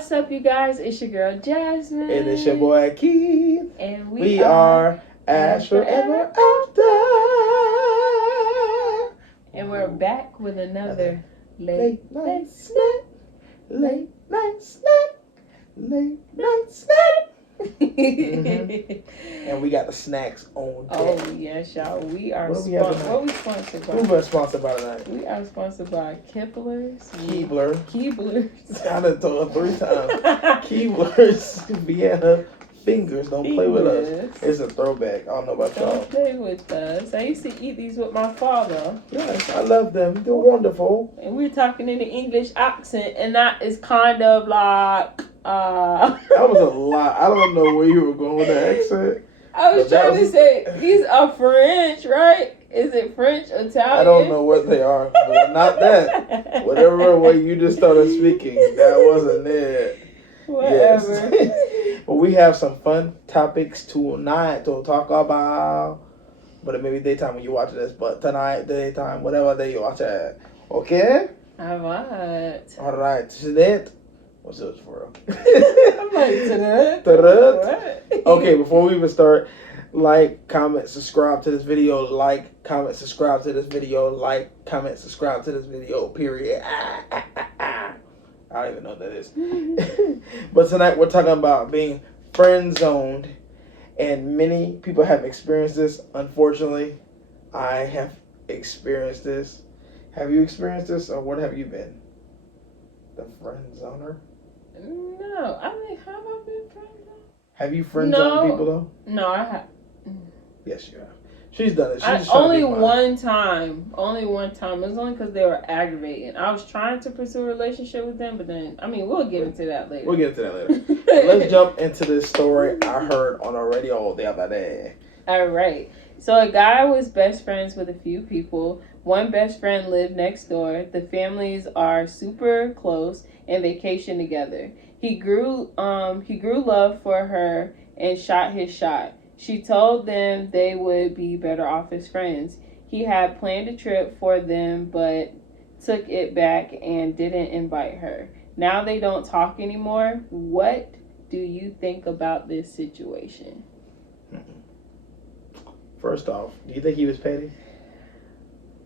What's up, you guys? It's your girl Jasmine. And it's your boy Keith. And we are Ash Forever After. And we're back with another late night snack. Late night snack. Late night snack. And we got the snacks on deck. Oh yes, y'all. We are what are we sponsored by? Who are sponsored by tonight? We are sponsored by Keeblers. Keeblers. I done told her 3 times. Keeblers. Vienna fingers. Don't play with us. It's a throwback. I don't know about y'all. Don't play with us. I used to eat these with my father. Yes, I love them. They're wonderful. And we're talking in the English accent, and that is kind of like that was a lot. I don't know where you were going with the accent. I was trying to say these are French, right? Is it French, Italian? I don't know what they are, but not that. Whatever way you just started speaking, that wasn't it. Whatever. Yes. But we have some fun topics tonight to talk about. But it may be daytime when you're watching this, but tonight, daytime, whatever day you watch it. Okay? All right. Today. What's this for? I'm like, what? Okay, before we even start, like, comment, subscribe to this video. Like, comment, subscribe to this video. Like, comment, subscribe to this video. Period. I don't even know what that is. But tonight we're talking about being friend-zoned. And many people have experienced this. Unfortunately, I have experienced this. Have you experienced this, or what have you been? The friend-zoner? No, I mean, have I been friend-zoned? Have you friend-zoned people, though? No, I have. Yes, you have. She's done it. Only one time. Only one time. It was only because they were aggravating. I was trying to pursue a relationship with them, but then, I mean, we'll get into that later. We'll get into that later. Let's jump into this story I heard on the radio the other day. All right. So a guy was best friends with a few people. One best friend lived next door. The families are super close and vacation together. He grew love for her and shot his shot. She told them they would be better off as friends. He had planned a trip for them, but took it back and didn't invite her. Now they don't talk anymore. What do you think about this situation? First off, do you think he was petty?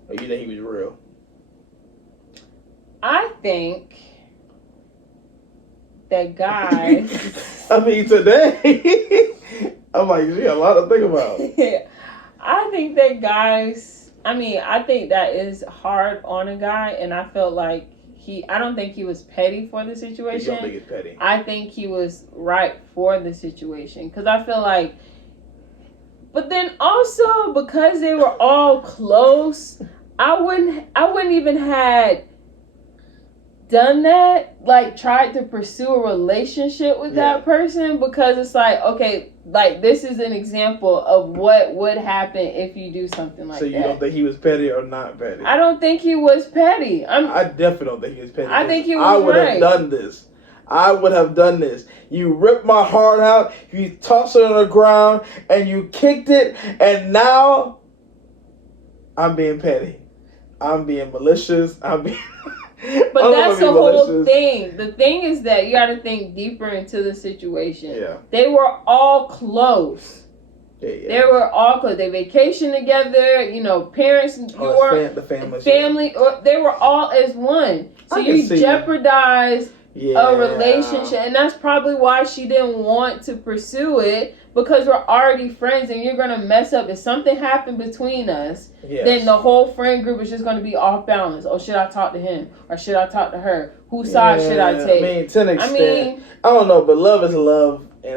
Or you think he was real? I think that guys... I mean, today... I'm like, she a lot to think about. I think that guys... I think that is hard on a guy, and I felt like I don't think he was petty for the situation. You don't think he's petty? I think he was right for the situation. Because I feel like... But then also, because they were all close, I wouldn't even had done that, like tried to pursue a relationship with that person, because it's like, okay, like this is an example of what would happen if you do something like that. So you don't think he was petty or not petty? I don't think he was petty. I definitely don't think he was petty. I think he was right. I would have done this. You ripped my heart out, you tossed it on the ground, and you kicked it, and now I'm being petty. I'm being malicious. But that's the whole thing. The thing is that you got to think deeper into the situation. Yeah. They were all close. Yeah. They were all close. They vacationed together. Parents. The family. Or they were all as one. So you jeopardized a relationship, and that's probably why she didn't want to pursue it, because we're already friends and you're gonna mess up. If something happened between us, then the whole friend group is just gonna be off balance. Oh, should I talk to him or should I talk to her? Whose side should I take? To an extent, I don't know, but love is love, and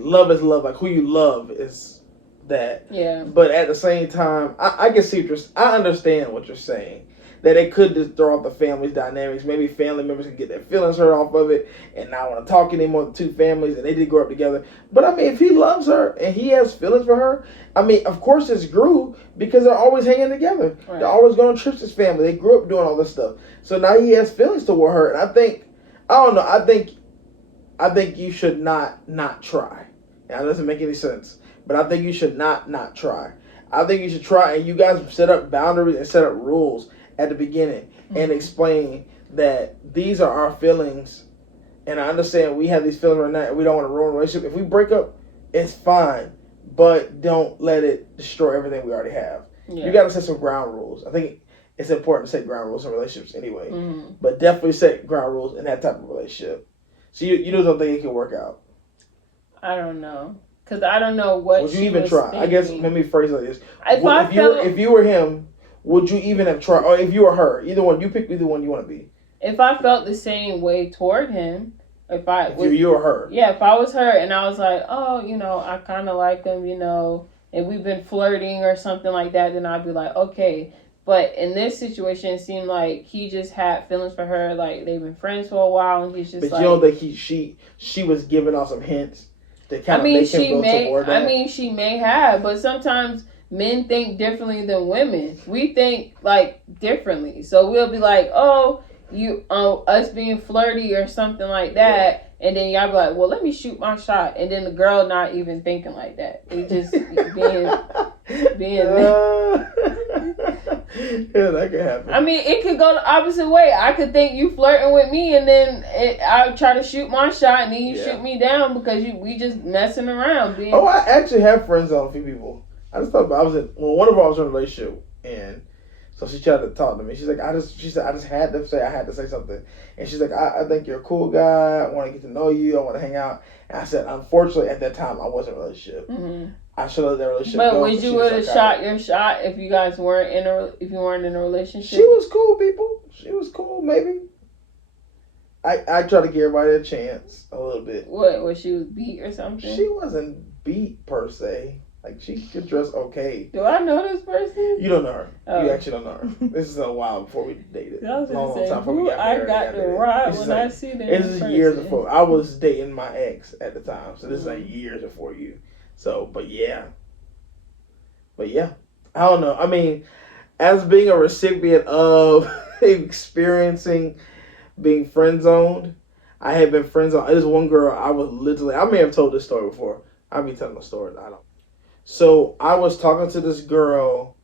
love is love. Like, who you love is that. Yeah. But at the same time, I can see I understand what you're saying. That it could just throw off the family's dynamics. Maybe family members could get their feelings hurt off of it and not want to talk anymore with the two families, and they did grow up together. But if he loves her and he has feelings for her, of course this grew because they're always hanging together. Right. They're always going on trips as family. They grew up doing all this stuff. So now he has feelings toward her, and I think you should not try. Now, that doesn't make any sense, but I think you should not try. I think you should try, and you guys set up boundaries and set up rules at the beginning and explain that these are our feelings And I understand we have these feelings right now and we don't want to ruin a relationship. If we break up, it's fine. But don't let it destroy everything we already have. Yeah. You got to set some ground rules. I think it's important to set ground rules in relationships anyway. Mm-hmm. But definitely set ground rules in that type of relationship. So you don't think it can work out? I don't know. Because I don't know what would you even try? Thinking. I guess, let me phrase it like this. If you were him, would you even have tried? Or if you were her, either one, you pick either one you want to be. If I felt the same way toward him, if you were her. Yeah, if I was her and I was like, oh, I kind of like him, and we've been flirting or something like that, then I'd be like, okay. But in this situation, it seemed like he just had feelings for her. Like, they've been friends for a while, and he's just But you don't think she was giving off some hints that kind of make him go toward that? I mean, she may have, but sometimes men think differently than women. We think, like, differently. So we'll be like, oh, us being flirty or something like that. Yeah. And then y'all be like, well, let me shoot my shot. And then the girl not even thinking like that. They just being yeah, that could happen. I mean, it could go the opposite way. I could think you flirting with me, and then I try to shoot my shot, and then you shoot me down because we just messing around. I actually have friends on a few people. I just thought about one of them was in a relationship, and so she tried to talk to me. She's like, I just had to say something. And she's like, I think you're a cool guy. I want to get to know you. I want to hang out. And I said, unfortunately, at that time, I wasn't in a relationship. Mm-hmm. I should have let that relationship go. But would you have shot your shot if you guys weren't if you weren't in a relationship? She was cool, people. She was cool, maybe. I try to give everybody a chance a little bit. What? Was she was beat or something? She wasn't beat per se. Like, she could dress okay. Do I know this person? You don't know her. Oh. You actually don't know her. This is a while before we dated. I was going to say, I got the ride when I see them. This is years before. I was dating my ex at the time. So this is like years before you. So, but yeah. I don't know. I mean, as being a recipient of experiencing being friend-zoned, I had been friend-zoned. There's one girl, I may have told this story before. I'll be telling the story. I don't. So I was talking to this girl.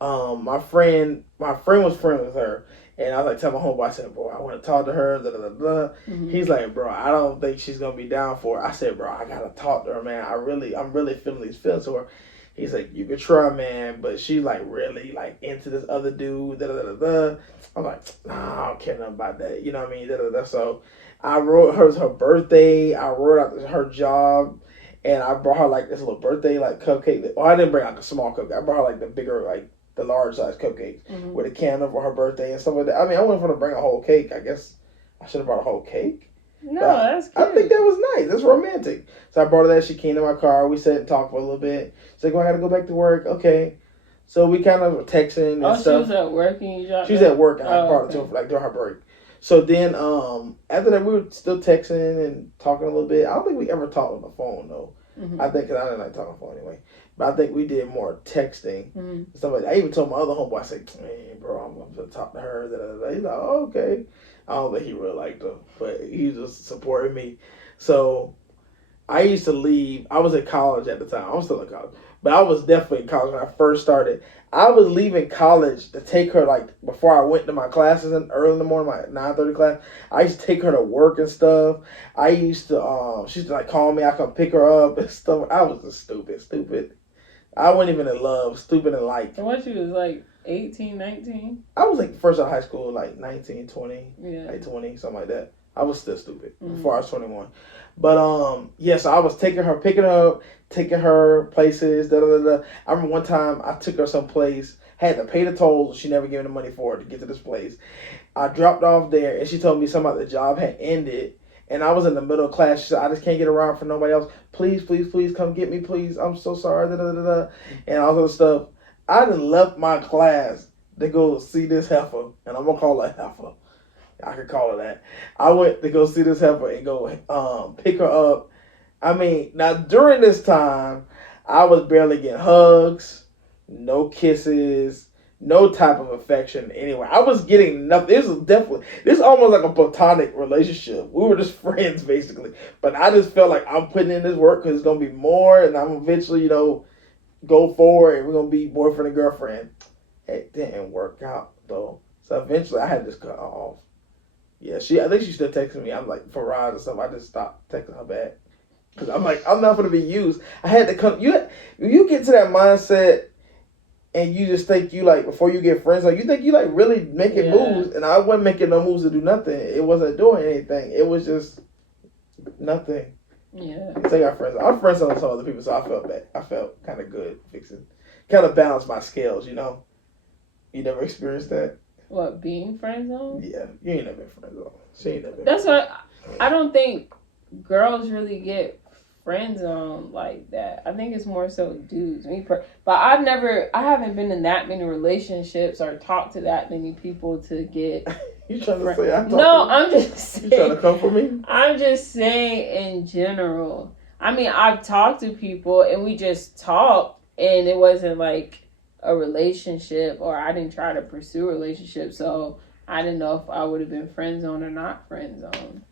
My friend was friends with her, and I was like, tell my homeboy, I said, bro, I want to talk to her. Blah, blah, blah. Mm-hmm. He's like, bro, I don't think she's gonna be down for it. I said, bro, I gotta talk to her, man. I'm really feeling these feelings for her. He's like, you could try, man, but she's like really like into this other dude. Da, da, da, da. I'm like, nah, I don't care nothing about that. You know what I mean? Da, da, da. So I wrote her birthday. I wrote out her job. And I brought her like this little birthday like cupcake. Well, I didn't bring like a small cupcake. I brought her like the bigger, like the large size cupcakes with a candle for her birthday and stuff like that. I mean, I wasn't going to bring a whole cake. I guess I should have brought a whole cake. No, that's cute. I think that was nice. That's romantic. So I brought her that. She came to my car. We sat and talked for a little bit. She's like, well, I got to go back to work. Okay. So we kind of were texting and stuff. She was at work and you dropped She was at work and I brought her to her like during her break. So then after that, we were still texting and talking a little bit. I don't think we ever talked on the phone though. Mm-hmm. I think, because I didn't like talking on the phone anyway. But I think we did more texting. And stuff like that. I even told my other homeboy, I said, man, bro, I'm going to talk to her. Da, da, da. He's like, oh, okay. I don't think he really liked her. But he just supported me. So I used to leave. I was in college at the time. I'm still in college. But I was definitely in college when I first started. I was leaving college to take her, like, before I went to my classes early in the morning, my 9:30 class. I used to take her to work and stuff. I used to, she used to, like, call me. I come pick her up and stuff. I was just stupid. I wasn't even in love. Stupid and like. So what, you was, like, 18, 19? I was, like, first out of high school, like, 19, 20. Yeah. Like, 20, something like that. I was still stupid before I was 21. But, yeah, so I was taking her, picking her up, taking her places, da da da da. I remember one time I took her someplace, had to pay the tolls. She never gave me the money for it to get to this place. I dropped off there, and she told me something about the job had ended. And I was in the middle of class. She said, I just can't get around for nobody else. Please, please, please come get me, please. I'm so sorry, da da da da. And all that stuff. I done left my class to go see this heifer, and I'm going to call her heifer. I could call her that. I went to go see this heifer and go pick her up. I mean, now during this time, I was barely getting hugs, no kisses, no type of affection anyway. I was getting nothing. This is almost like a platonic relationship. We were just friends basically. But I just felt like I'm putting in this work because it's going to be more and I'm eventually, go forward and we're going to be boyfriend and girlfriend. It didn't work out though. So eventually I had to just cut her off. Yeah, I think she's still texting me. I'm like, for rides and stuff. I just stopped texting her back. Because I'm like, I'm not going to be used. I had to come. You get to that mindset and you just think you like, before you get friends, like you think you like really making moves. And I wasn't making no moves to do nothing. It wasn't doing anything. It was just nothing. Yeah. So I got friends. I'm friends on some other people, so I felt bad. I felt kind of good fixing. Kind of balanced my scales, you know? You never experienced that? What, being friend zone? Yeah, you ain't never been friend zone. She ain't never been. That's what I don't think girls really get friend zone like that. I think it's more so dudes. But I haven't been in that many relationships or talked to that many people to get. You trying to say I'm just saying. You trying to come for me? I'm just saying in general. I mean, I've talked to people and we just talked and it wasn't like a relationship, or I didn't try to pursue a relationship, so I didn't know if I would have been friend zone or not friend zone.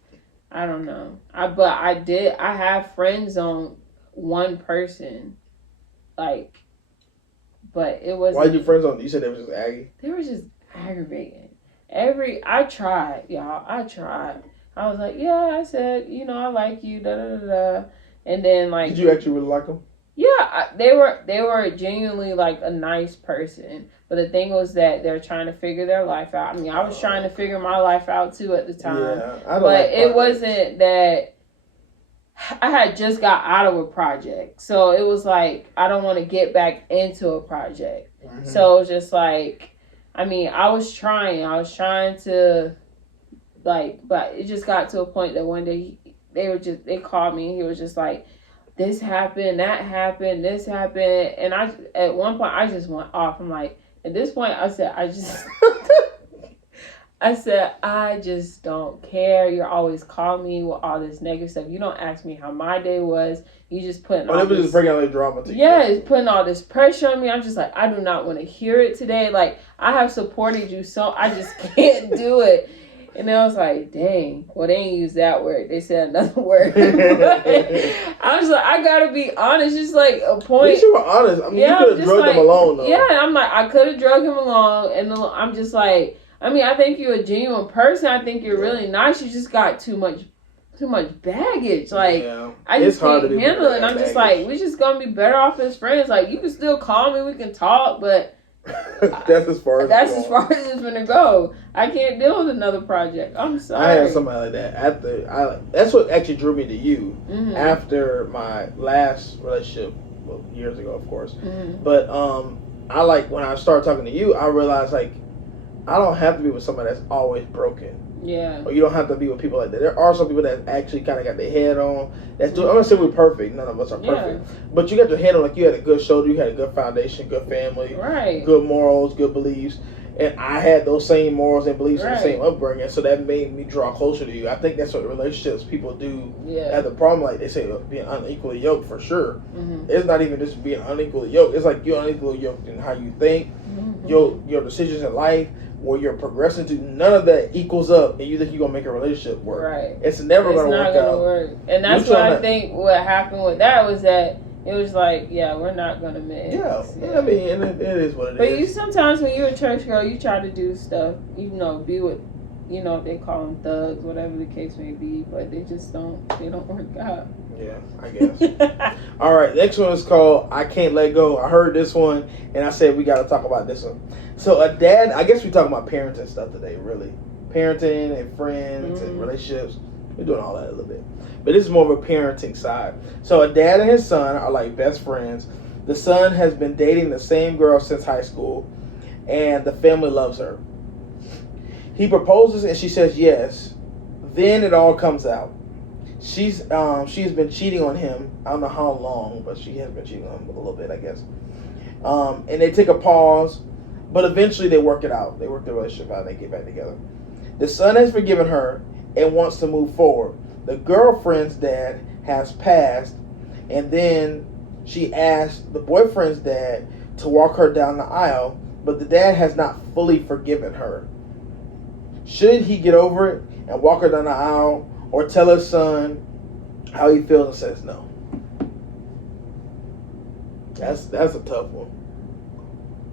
I don't know. I have friend zone one person, like, but it wasn't. Why did you friend zone? You said they were just aggy. They were just aggravating. I tried, y'all. I tried. I was like, yeah, I said, I like you, da da da da, and then like. Did you actually really like them? Yeah, they were genuinely like a nice person, but the thing was that they're trying to figure their life out. I mean, I was trying to figure my life out too at the time, but it wasn't that I had just got out of a project, so it was like I don't want to get back into a project. Mm-hmm. So it was just like, I mean, I was trying to like, but it just got to a point that one day they called me and he was just like, this happened, that happened, this happened. And at one point, I just went off. I'm like, at this point, I said, I just don't care. You're always calling me with all this negative stuff. You don't ask me how my day was. You just putting all this. Just bringing all the drama to you. Yeah, it's putting all this pressure on me. I'm just like, I do not want to hear it today. Like, I have supported you, so I just can't do it. And then I was like, dang, well, they didn't use that word. They said another word. I was like, I got to be honest. Just like a point. At least you were honest. I mean, you could have drugged him along, though. Yeah, I'm like, I could have drugged him along. And I'm just like, I mean, I think you're a genuine person. I think you're really nice. You just got too much baggage. Like, I just can't handle it. And I'm just like, we're just going to be better off as friends. Like, you can still call me. We can talk, but... That's as far as it's gonna go. I can't deal with another project. I'm sorry. I had somebody like that. That's what actually drew me to you. Mm-hmm. After my last relationship, years ago, of course. Mm-hmm. But I like when I started talking to you, I realized like I don't have to be with somebody that's always broken. Yeah. Or you don't have to be with people like that. There are some people that actually kind of got their head on. I'm gonna say we're perfect. None of us are perfect. Yeah. But you got your head on, like you had a good shoulder, you had a good foundation, good family, right? Good morals, good beliefs. And I had those same morals and beliefs and the same upbringing, so that made me draw closer to you. I think that's what relationships people do have the problem. Like they say, being unequally yoked for sure. Mm-hmm. It's not even just being unequally yoked. It's like you're unequally yoked in how you think, mm-hmm. your decisions in life, where you're progressing to. None of that equals up, and you think you're gonna make a relationship work. Right. It's never gonna work out. It's not gonna work. And that's what I think. What happened with that was that. It was like, yeah, we're not gonna mix. Yeah. I mean, and it is what it is. But you sometimes when you're a church girl, you try to do stuff, be with, they call them thugs, whatever the case may be, but they don't work out. Yeah, I guess. All right, next one is called I Can't Let Go. I heard this one, and I said we got to talk about this one. So a dad, I guess we're talking about parenting stuff today, really. Parenting and friends and relationships. We're doing all that a little bit. But this is more of a parenting side. So a dad and his son are like best friends. The son has been dating the same girl since high school, and the family loves her. He proposes and she says yes. Then it all comes out. She's been cheating on him. I don't know how long, but she has been cheating on him a little bit, I guess. And they take a pause, but eventually they work it out. They work the relationship out and they get back together. The son has forgiven her and wants to move forward. The girlfriend's dad has passed, and then she asked the boyfriend's dad to walk her down the aisle, but the dad has not fully forgiven her. Should he get over it and walk her down the aisle, or tell his son how he feels and says no? That's a tough one.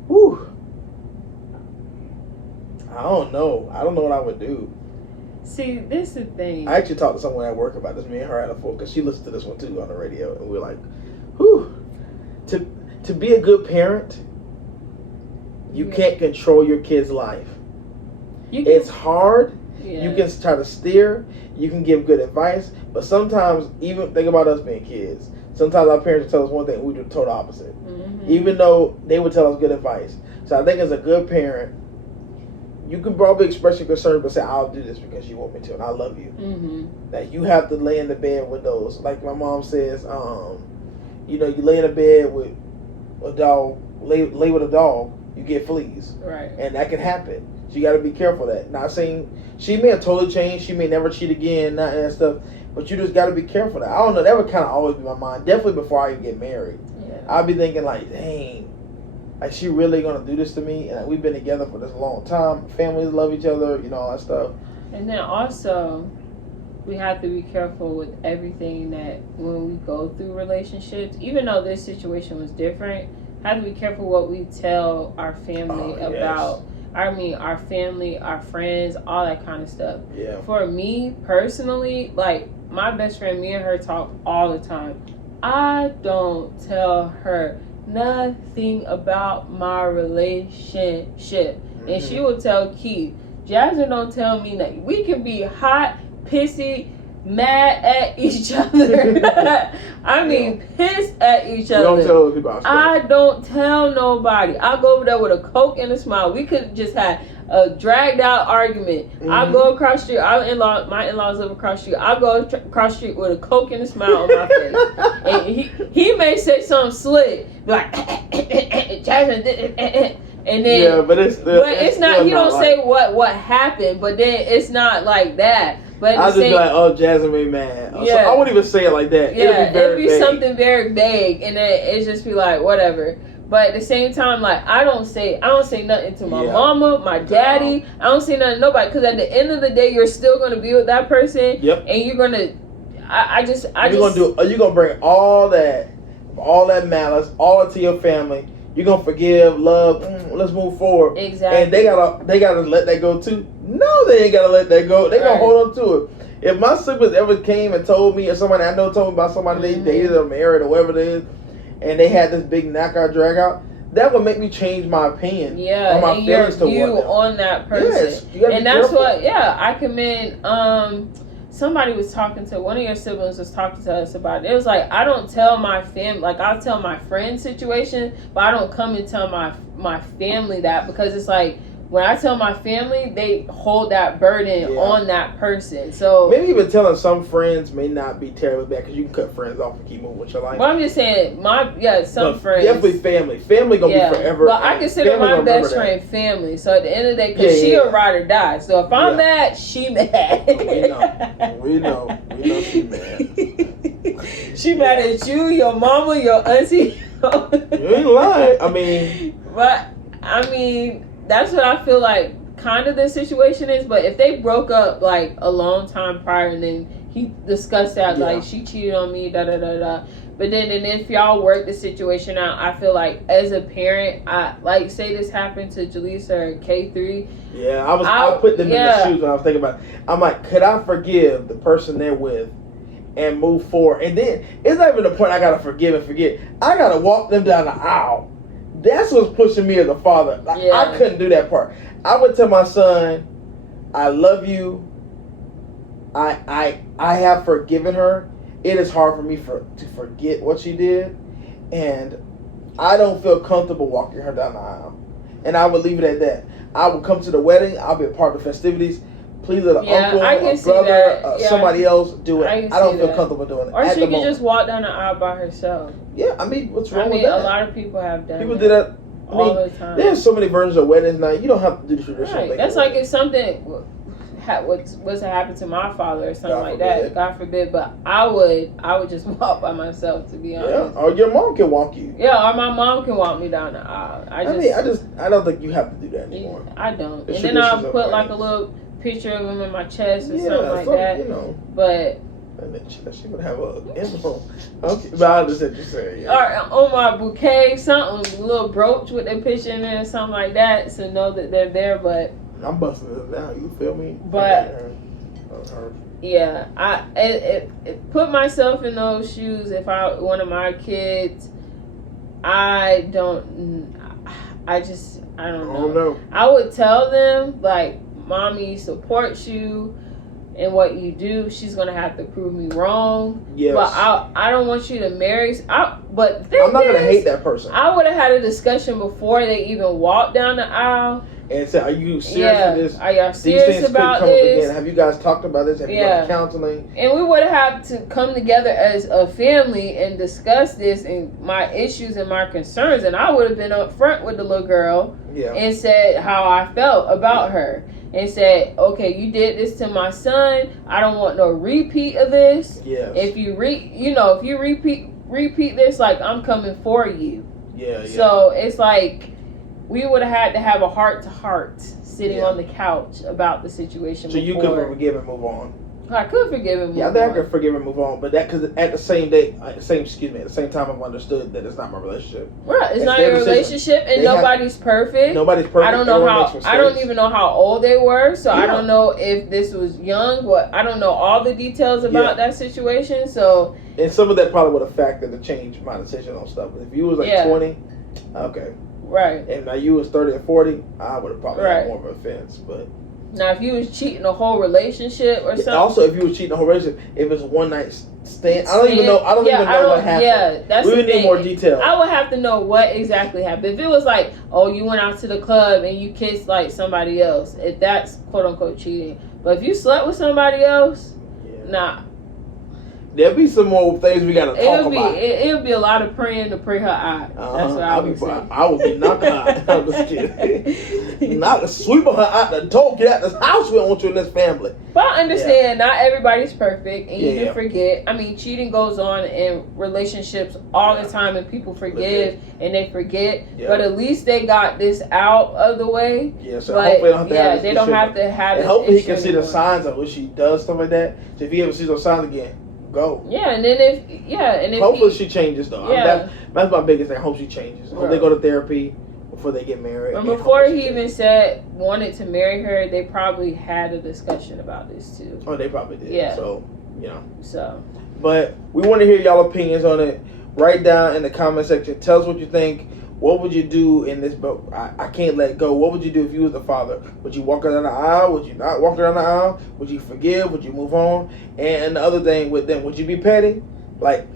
Whew. I don't know what I would do. See, this is the thing. I actually talked to someone at work about this. Me and her had a full, because she listened to this one too on the radio, and we were like, "Whew, to be a good parent, you can't control your kid's life. It's hard. Yeah. You can try to steer. You can give good advice, but sometimes, even think about us being kids. Sometimes our parents would tell us one thing, we do the total opposite. Mm-hmm. Even though they would tell us good advice. So I think as a good parent, you can probably express your concern, but say, I'll do this because you want me to, and I love you. Mm-hmm. That you have to lay in the bed with those. Like my mom says, you lay in the bed with a dog, lay with a dog, you get fleas. Right. And that can happen. So you got to be careful of that. Not saying she may have totally changed, she may never cheat again, not that stuff, but you just got to be careful of that. I don't know, that would kind of always be my mind. Definitely before I even get married. Yeah. I'd be thinking like, dang, like she really going to do this to me? And we've been together for this long time. Families love each other, all that stuff. And then also, we have to be careful with everything that when we go through relationships, even though this situation was different, have to be careful what we tell our family about. Yes. Our family, our friends, all that kind of stuff. Yeah. For me personally, like my best friend, me and her talk all the time. I don't tell her nothing about my relationship. Mm-hmm. And she will tell Keith, Jasmine don't tell me nothing. We can be hot, pissy, mad at each other. I mean, pissed at each other. Don't tell other people. I don't tell nobody. I go over there with a Coke and a smile. We could just have a dragged out argument. Mm-hmm. I go across the street. My in-laws live across the street. I go across the street with a Coke and a smile on my face. And he may say something slick, like, Jasmine, and then, but it's not. He don't say what happened, but then it's not like that. But I'll just be like, oh, Jasmine made mad. Yeah. So I wouldn't even say it like that. Yeah, it'd be something very vague, and then it just be like whatever. But at the same time, like I don't say nothing to my mama, my daddy. I don't say nothing to nobody, because at the end of the day, you're still gonna be with that person. Yep. And you're gonna, Are you gonna bring all that malice, all to your family. You're gonna forgive, love. Let's move forward. Exactly. And they gotta let that go too. No, they ain't gotta let that go. They gonna hold on to it. If my siblings ever came and told me, or somebody I know told me about somebody they dated or married or whatever it is, and they had this big knockout drag out, that would make me change my opinion. Yeah, or my and your view on that person. Yes, and that's careful. I commend. Somebody was talking to, one of your siblings was talking to us about it. It was like, I don't tell my family, like I'll tell my friend's situation, but I don't come and tell my family that, because it's like, when I tell my family, they hold that burden on that person. So maybe even telling some friends may not be terribly bad, because you can cut friends off and keep moving with your life. Well, I'm just saying, some friends. Definitely family. Family gonna be forever. But I consider my best friend family. So at the end of the day, because she a ride or die. So if I'm mad, she mad. We know she mad. She mad at you, your mama, your auntie. You ain't lying. That's what I feel like kind of the situation is. But if they broke up like a long time prior, and then he discussed that like she cheated on me, da da da da. But then if y'all work the situation out, I feel like as a parent, I like, say this happened to Jaliece or K3. Yeah, I put them in the shoes when I was thinking about it. I'm like, could I forgive the person they're with and move forward? And then it's not even the point I gotta forgive and forget. I gotta walk them down the aisle. That's what's pushing me as a father. I couldn't do that part. I would tell my son, I love you. I have forgiven her. It is hard for me to forget what she did. And I don't feel comfortable walking her down the aisle. And I would leave it at that. I would come to the wedding. I'll be a part of the festivities. Please let an uncle, a brother, somebody else do it. I don't feel comfortable doing it. Or she can just walk down the aisle by herself. Yeah, what's wrong with that? A lot of people have done People do that all the time. There's so many versions of weddings now. You don't have to do the traditional thing. That's like if something was to happen to my father or something like that. God forbid. But I would just walk by myself, to be honest. Yeah, or your mom can walk you. Yeah, or my mom can walk me down the aisle. I don't think you have to do that anymore. I don't. And then I'll put like a little picture of him in my chest or something like that. But and then she would have a info. Okay, but I understand what you're saying. Yeah. Or on my bouquet, something, a little brooch with a picture in there, something like that, to know that they're there. But I'm busting it now. You feel me? But her. Yeah, it put myself in those shoes. If one of my kids, I don't know. I would tell them, like, mommy supports you in what you do. She's gonna have to prove me wrong. Yes. But I don't want you to marry. But I'm not gonna hate that person. I would have had a discussion before they even walked down the aisle. And say, are you serious for this? Are y'all serious about this? Have you guys talked about this? Have you gone to counseling? And we would have had to come together as a family and discuss this and my issues and my concerns. And I would have been up front with the little girl and said how I felt about her. And said, okay, you did this to my son. I don't want no repeat of this. Yes. If you repeat this, like, I'm coming for you. Yeah. So it's like, we would have had to have a heart-to-heart sitting on the couch about the situation. So you could forgive and move on. I could forgive and move on. Yeah, I think I could forgive and move on, but because at the same time, I've understood that it's not my relationship. Right, it's not your relationship, and nobody's perfect. Nobody's perfect. I don't know I don't even know how old they were, so I don't know if this was young. I don't know all the details about that situation. So, and some of that probably would have factored to change my decision on stuff. If you was like 20, okay. Right. And now you was 30 or 40, I would have probably had more of an offense. But now, if you was cheating a whole relationship or something. Also, if you was cheating a whole relationship, if it's one night stand, I don't even know what happened. Yeah, that's we would need more detail. I would have to know what exactly happened. If it was like, oh, you went out to the club and you kissed like somebody else, if that's quote unquote cheating. But if you slept with somebody else, nah. There'll be some more things we gotta talk about. It'll be a lot of praying to pray her eye. That's what I would say. I would be knocking her out. I'm just kidding. Sweeping her out the door. Get out this house. We don't want you in this family. But I understand not everybody's perfect, and you do forget. I mean, cheating goes on in relationships all the time, and people forgive and they forget. Yeah. But at least they got this out of the way. Yeah, so hopefully they don't have to have it. And hopefully he can see the signs of when she does stuff like that. So if he ever sees those signs again, go. Yeah, and then if hopefully she changes though. Yeah. That's my biggest thing. I hope she changes. I hope they go to therapy before they get married. And before he even wanted to marry her, they probably had a discussion about this too. Oh, they probably did. Yeah. So, but we want to hear y'all opinions on it. Write down in the comment section. Tell us what you think. What would you do in this book? I can't let go. What would you do if you was the father? Would you walk down the aisle? Would you not walk down the aisle? Would you forgive? Would you move on? And the other thing with them, would you be petty? Like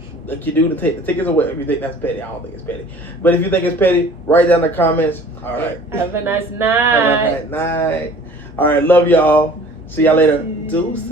you do to take the tickets away. If you think that's petty, I don't think it's petty. But if you think it's petty, write down in the comments. All right. Have a nice night. Have a nice night. All right. Love y'all. See y'all later. Deuces.